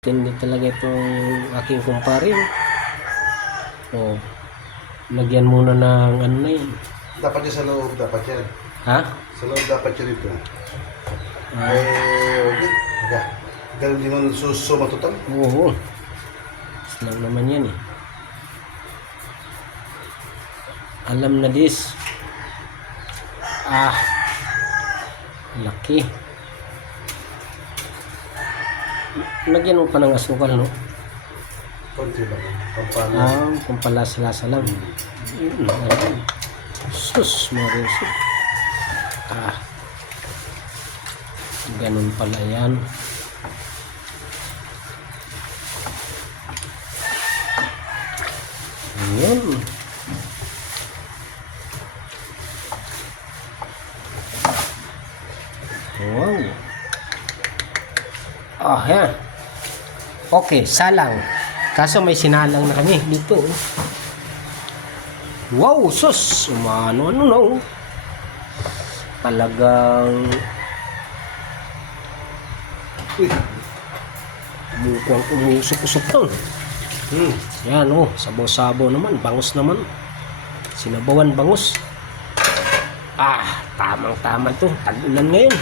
Hindi talaga itong aking kumpare. Oh, lagyan muna ng ano na yun. Dapat yan sa loob, dapat yan. Ha? Sa loob dapat yan ito. Okay. Ganun din ang suso matutal. Oo. Lang naman yan eh. Alam na this. Laki. Lagyan mo pa ng asukal, no? Konti lang. Pampano. Pampalas-lasa lang. Sus, Mariso. Ganun pala yan. Ayan. Wow. Yan. Okay, salang. Kaso may sinalang na kami dito. Wow, sus. Ano na. Talagang mukhang umusok-usok to. Yan, sabaw-sabaw naman. Bangus naman. Sinabawan bangus. Tamang-tama to. Tag-ulan ngayon.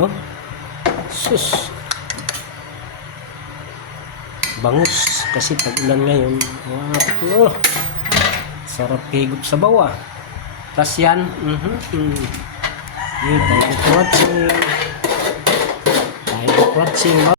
No? Sus. Bangus. Kasi tag-ulan ngayon. Sarap higop sa bawa. Tas yan. Thank you for watching.